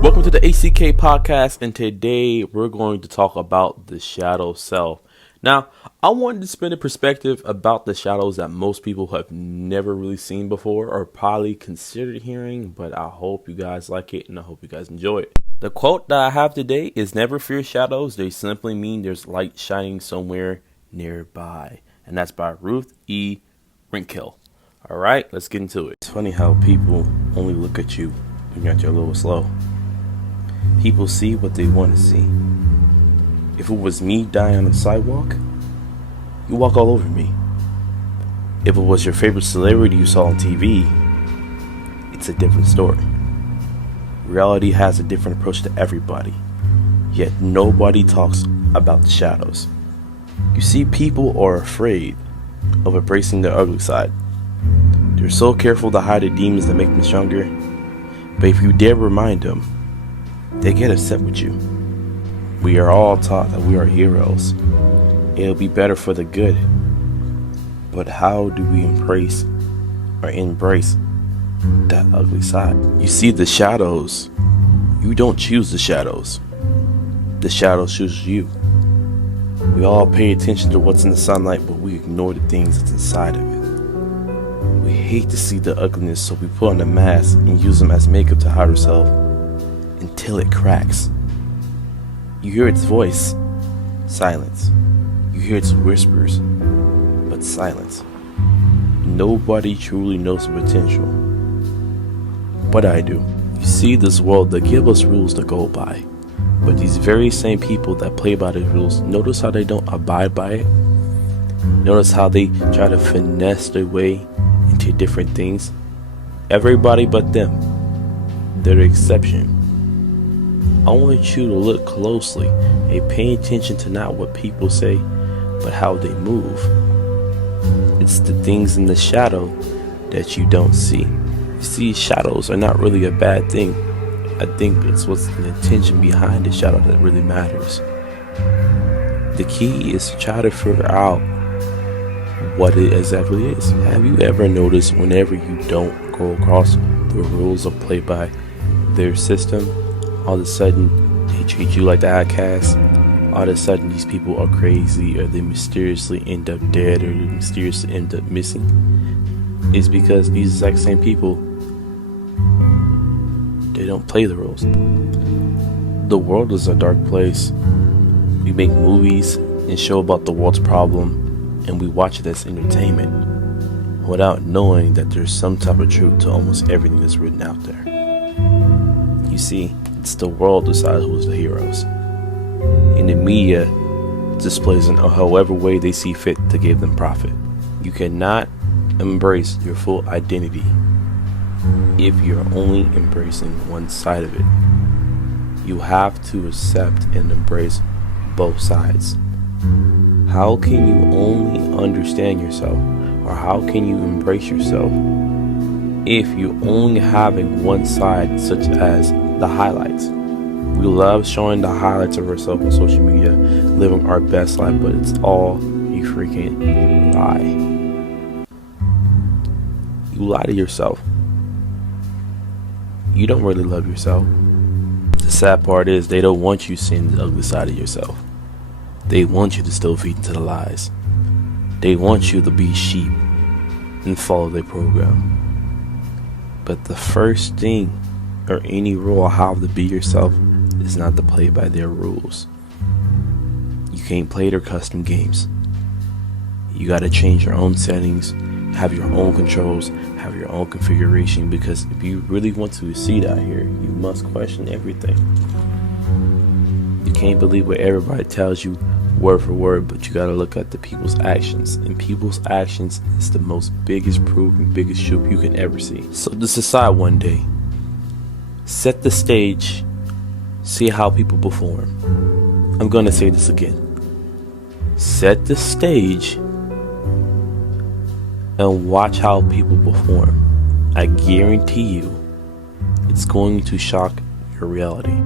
Welcome to the ACK podcast, and today we're going to talk about the shadow self. Now, I wanted to spin a perspective about the shadows that most people have never really seen before or probably considered hearing, but I hope you guys like it and I hope you guys enjoy it. The quote that I have today is "Never fear shadows, they simply mean there's light shining somewhere nearby." And that's by Ruth E. Rinkel. Alright, let's get into it. It's funny how people only look at you when you're at your lowest low. People see what they want to see. If it was me dying on the sidewalk, you walk all over me. If it was your favorite celebrity you saw on TV, it's a different story. Reality has a different approach to everybody, yet nobody talks about the shadows. You see, people are afraid of embracing their ugly side. They're so careful to hide the demons that make them stronger, but if you dare remind them, they get upset with you. We are all taught that we are heroes. It'll be better for the good. But how do we embrace that ugly side? You see, the shadows, you don't choose the shadows. The shadows choose you. We all pay attention to what's in the sunlight, but we ignore the things that's inside of it. We hate to see the ugliness, so we put on a mask and use them as makeup to hide ourselves until it cracks. You hear its voice, silence. You hear its whispers, but silence. Nobody truly knows the potential. But I do. You see, this world, they give us rules to go by. But these very same people that play by the rules, notice how they don't abide by it? Notice how they try to finesse their way into different things? Everybody but them. They're the exception. I want you to look closely and pay attention to not what people say, but how they move. It's the things in the shadow that you don't see. You see, shadows are not really a bad thing. I think it's what's the intention behind the shadow that really matters. The key is to try to figure out what it exactly is. Have you ever noticed whenever you don't go across the rules of play by their system, all of a sudden they treat you like the outcast? All of a sudden these people are crazy, or they mysteriously end up dead, or they mysteriously end up missing? It's because these exact same people, they don't play the rules. The world is a dark place. We make movies and show about the world's problem, and we watch it as entertainment without knowing that there's some type of truth to almost everything that's written out there. You see, it's the world decides who's the heroes. And the media displays in however way they see fit to give them profit. You cannot embrace your full identity if you're only embracing one side of it. You have to accept and embrace both sides. How can you only understand yourself, or how can you embrace yourself, if you're only having one side, such as the highlights? We love showing the highlights of ourselves on social media, living our best life, but it's all a freaking lie. You lie to yourself. You don't really love yourself. The sad part is they don't want you seeing the ugly side of yourself. They want you to still feed into the lies. They want you to be sheep and follow their program. But the first thing, or any rule on how to be yourself, is not to play by their rules. You can't play their custom games. You gotta change your own settings, have your own controls, have your own configuration, because if you really want to succeed out here, you must question everything. You can't believe what everybody tells you word for word, but you gotta look at the people's actions, and people's actions is the most biggest proof and biggest truth you can ever see. So just decide one day, set the stage, see how people perform. I'm gonna say this again. Set the stage and watch how people perform. I guarantee you, it's going to shock your reality.